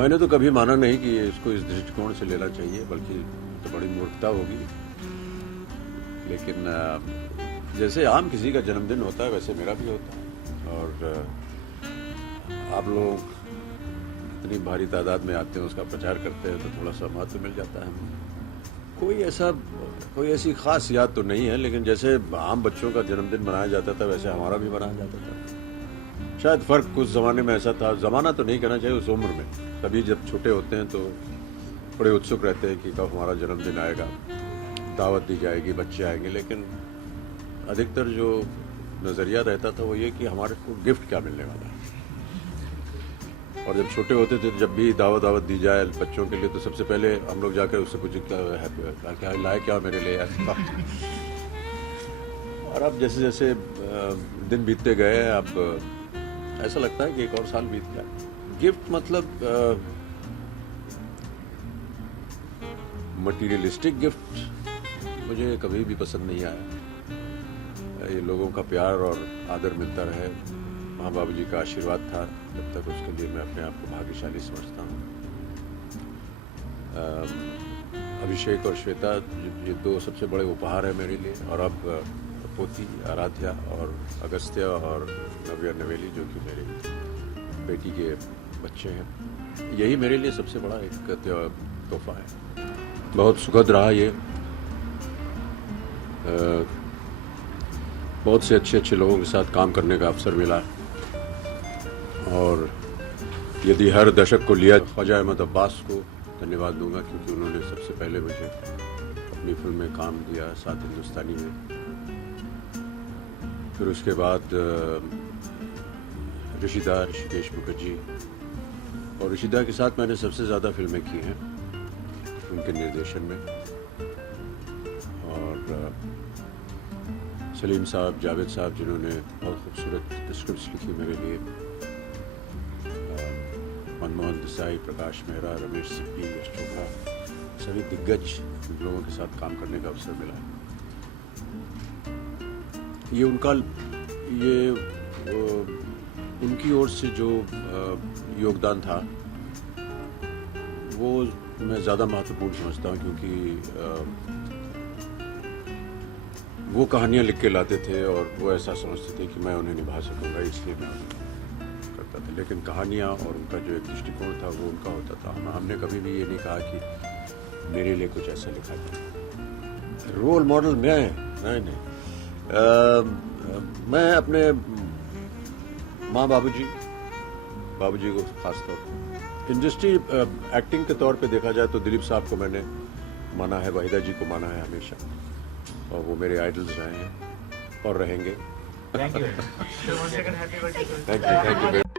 मैंने तो कभी माना नहीं कि इसको इस दृष्टिकोण से लेना चाहिए, बल्कि तो बड़ी मूर्खता होगी। लेकिन जैसे आम किसी का जन्मदिन होता है वैसे मेरा भी होता है, और आप लोग इतनी भारी तादाद में आते हैं, उसका प्रचार करते हैं, तो थोड़ा सा महत्व मिल जाता है। कोई ऐसी खास याद तो नहीं है, लेकिन जैसे आम बच्चों का जन्मदिन मनाया जाता था वैसे हमारा भी मनाया जाता था। शायद फर्क कुछ ज़माने में ऐसा था, ज़माना तो नहीं कहना चाहिए, उस उम्र में तभी जब छोटे होते हैं तो बड़े उत्सुक रहते हैं कि कब हमारा जन्मदिन आएगा, दावत दी जाएगी, बच्चे आएंगे। लेकिन अधिकतर जो नज़रिया रहता था वो ये कि हमारे को गिफ्ट क्या मिलने वाला है। और जब छोटे होते थे, जब भी दावत दी जाए बच्चों के लिए, तो सबसे पहले हम लोग जाकर उससे पूछे क्या लाए, क्या मेरे लिए। और अब जैसे जैसे दिन बीतते गए, अब ऐसा लगता है कि एक और साल बीत गया। गिफ्ट मतलब मटीरियलिस्टिक गिफ्ट मुझे कभी भी पसंद नहीं आया। ये लोगों का प्यार और आदर मिलता रहे, माँ बाबू जी का आशीर्वाद था जब तक, उसके लिए मैं अपने आप को भाग्यशाली समझता हूँ। अभिषेक और श्वेता ये दो सबसे बड़े उपहार है मेरे लिए, और अब पोती आराध्या और अगस्त्य और नव्या नवेली जो कि मेरी बेटी के बच्चे हैं, यही मेरे लिए सबसे बड़ा एक तोहफा है। बहुत सुखद रहा ये, बहुत से अच्छे लोगों के साथ काम करने का अवसर मिला, और यदि हर दशक को लिया, ख्वाजा अहमद अब्बास को धन्यवाद दूंगा, क्योंकि उन्होंने सबसे पहले मुझे अपनी फिल्म में काम दिया, साथ हिंदुस्तानी में। फिर उसके बाद ऋषिकेश मुखर्जी, और ऋषिदा के साथ मैंने सबसे ज़्यादा फिल्में की हैं उनके निर्देशन में। और सलीम साहब, जावेद साहब, जिन्होंने बहुत खूबसूरत स्क्रिप्ट्स लिखी मेरे लिए, मनमोहन देसाई, प्रकाश मेहरा, रमेश सिप्पी, यश चोपड़ा, सभी दिग्गज लोगों के साथ काम करने का अवसर मिला। ये उनकी ओर से जो योगदान था वो मैं ज़्यादा महत्वपूर्ण समझता हूँ, क्योंकि वो कहानियाँ लिख के लाते थे और वो ऐसा समझते थे कि मैं उन्हें निभा सकूँगा, इसलिए मैं करता था। लेकिन कहानियाँ और उनका जो एक दृष्टिकोण था वो उनका होता था। हमने कभी भी ये नहीं कहा कि मेरे लिए कुछ ऐसा लिखा जाए। रोल मॉडल नहीं। मैं अपने माँ बाबूजी को खास तौर पर, इंडस्ट्री एक्टिंग के तौर पे देखा जाए तो दिलीप साहब को मैंने माना है, वहीदा जी को माना है हमेशा, और वो मेरे आइडल्स रहे हैं और रहेंगे। Thank you.